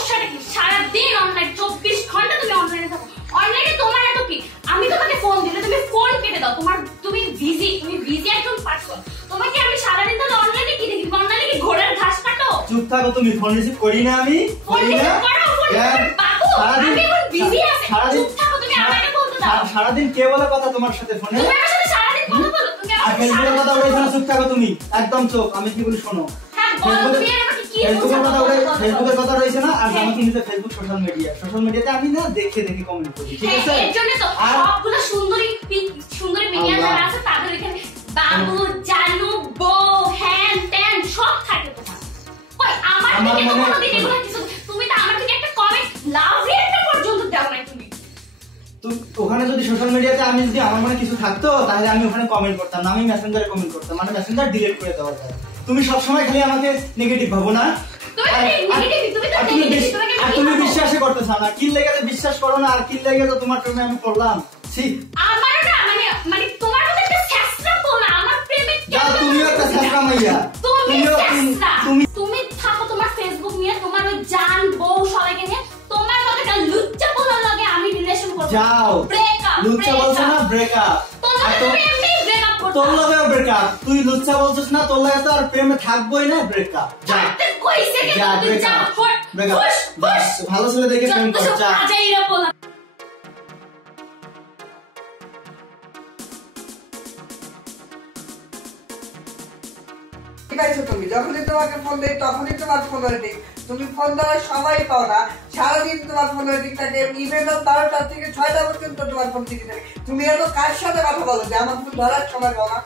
সমস্যাটা কি? সারাদিন অনলাইন, 24 ঘন্টা তুমি অনলাইনে থাকো। অনলাইনে তোমার এত কি? আমি তোমাকে ফোন দিলে তুমি ফোন কেটে দাও। তুমি বিজি একজন পারসন। তোমাকে আমি সারাদিন তাহলে অনলাইনে কি দেখি? অনলাইনে কি ঘোড়ার ঘাস কাটো? চুপ থাকো তুমি, ফোন রিসিভ করি না আমি। করি না? বাবু আমি এখন বিজি আছি। চুপ থাকো তুমি, আমাকে বলতে দাও। সারাদিন কে বলে কথা তোমার সাথে ফোনে? তুমি আমার সাথে সারাদিন কথা বলো। তুমি আর ফেসবুকের কথা বলে না, চুপ থাকো তুমি, একদম চুপ। আমি কি বলি শোনো। হ্যাঁ বলো, তুমি আমাকে কি বলছো? ফেসবুকের কথা রয়েছে না, আর আমার কি নিতে ফেসবুক সোশ্যাল মিডিয়াতে আমি না দেখে কমেন্ট করি, ঠিক আছে? এর জন্য তো সবগুলো সুন্দরী মিডিয়ার আছে, তাদের এখানে বাবু, জানু, বউ, হ্যান ত্যান সব থাকে তো। কই আমার থেকে তো কোনোদিন এগুলো কিছু, তুমি তো আমার থেকে একটা কমেন্ট লাভ রিয়েক্ট পর্যন্ত দাও না তুমি। ওখানে যদি সোশ্যাল মিডিয়াতে আমি যদি আমার মনে কিছু থাকতো তাহলে আমি ওখানে কমেন্ট করতাম না, আমি মেসেঞ্জারে কমেন্ট করতাম, মানে মেসেঞ্জার ডিলিট করে দেওয়া যায়। তুমি সব সময় খালি আমাকে নেগেটিভ ভাবো না। তুমি বিশ্বাসই করতেছ না, কি লেগে বিশ্বাস করো না, আর কি লেগে তো তোমার প্রেমে আমি পড়লাম। আমার না মানে তোমার মধ্যে একটা ছেঁচড়া তো না, আমার প্রেমে তুমিও একটা ছেঁচড়া মাইয়া। তুমি থাকো তোমার ফেসবুক নিয়ে, তোমার ওই জান বউ সবাইকে নিয়ে, তোমার মধ্যে একটা লুচ্চা পোলার লাগে আমি রিলেশন করব। যাও লুচ্চা বলছ না, ব্রেকআপ। তোর লগে ব্রেকআপ, তুই লুচ্চা বলছিস না, তোর লগে তো আর প্রেমে থাকবোই না, ব্রেকআপ। যা ভালো ছেলে দেখে প্রেম কর, যা। তুমি যখনই তোমাকে ফোন দেয় তখনই তোমার ফোন রেটিং, তুমি ফোন দেওয়ার সময় পাও না, সারাদিন তোমার ফোন রেটিং থাকে, ইভেন 12টা থেকে 6টা পর্যন্ত তোমার ফোন রেটিং থাকে। তুমি এত কার সাথে কথা বলো যে আমার ফোন ধরার সময় পাও না?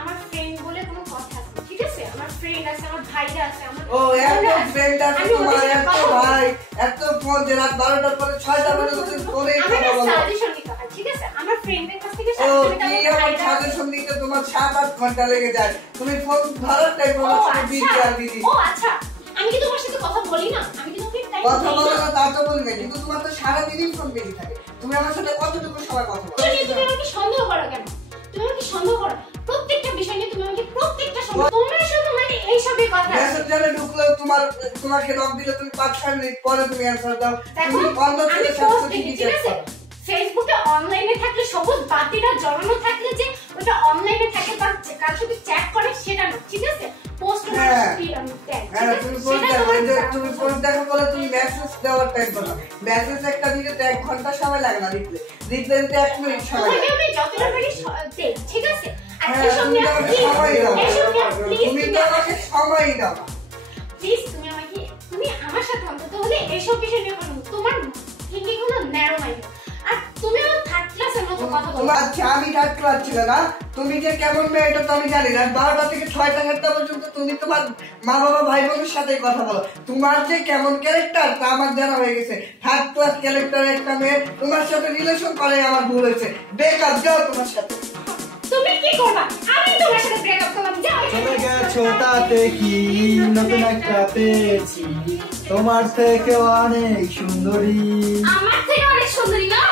আমার ফ্রেন্ড বলে কোনো কথা আছে, ঠিক আছে? আমার ফ্রেন্ড আছে, আমার ভাইরা আছে, আমার এত ফ্রেন্ড আছে তোমার, এত ভাই, এত ফোন যে রাত 12টার পরে 6টা পর্যন্ত তুমি ফোনেই কথা বলো। সাজেশন নিতে হয়, ঠিক আছে? আমার ফ্রেন্ডের কাছ থেকে সাজেশন নিতে তোমার 7-8 ঘন্টা লেগে যায়, তুমি ফোন ধরার টাইম পাও না, বিজি আর বিজি। ও আচ্ছা, আমি কি তোমার সাথে কথা বলি না? আমি কি তোমাকে টাইম কথা বলো না তা তো বলবে, কিন্তু তোমার তো সারাদিনই ফোন বিজি থাকে। তুমি আমার সাথে কতটুকু সময় কথা বলো? তুমি আমাকে সন্দেহ করো কেন? তুমি আমাকে সন্দেহ করো প্রত্যেকটা বিষয় নিয়ে, তুমি আমাকে প্রত্যেকটা সময় তোমরা শুধু মানে এই সবই কথা। মেসেঞ্জারে ঢুকলে তোমাকে নক দিলে তুমি 5-6 মিনিট পরে তুমি অ্যানসার দাও। তুমি অন্য থেকে ঠিক আছে? ফেসবুকে অনলাইনে থাকলে সবুজ বাতিটা জ্বলানো থাকলে যে ওটা অনলাইনে থাকে বা কার সাথে চ্যাট করে সেটা না, ঠিক আছে? পোস্ট করে তুমি পোস্ট দেখো বলে তুমি মেসেজ দেওয়ার টাইম পাও না। মেসেজ একটা দিতে 1 ঘন্টা সময় লাগে না, দিতে 1 মিনিট সময় লাগে। আমি যতটা পারি দেই, ঠিক আছে? আর তুমি তো আমাকে সময় দাও না। প্লিজ তুমি আমার সাথে অন্তত হলে এসব বিষয় নিয়ে কথা বলো। তোমার থিংকিং হলো ন্যারো মাইন্ড, আর তুমি আমার থার্ড ক্লাসের মতো কথা বলো। আচ্ছা আমি থার্ড ক্লাস ছিল না, তুমি যে কেমন মেয়ে এটা তো আমি জানি না। 12টা থেকে 6টা পর্যন্ত তুমি তোমার মা বাবা ভাই বোনের সাথে কথা বলো। তোমার যে কেমন ক্যারেক্টার তা আমার জানা হয়ে গেছে। থার্ড ক্লাস ক্যারেক্টার একটা মেয়ে তোমার সাথে রিলেশন করে আমার ভুল হয়েছে। ব্রেকআপ যাও তোমার সাথে। তুমি কি করবা? আমি তোমার সাথে ব্রেকআপ করলাম, যাও। চলে গেছো তাতে কি, নতুন একটা পেয়েছি, তোমার থেকে অনেক সুন্দরী। আমার থেকে অনেক সুন্দরী না?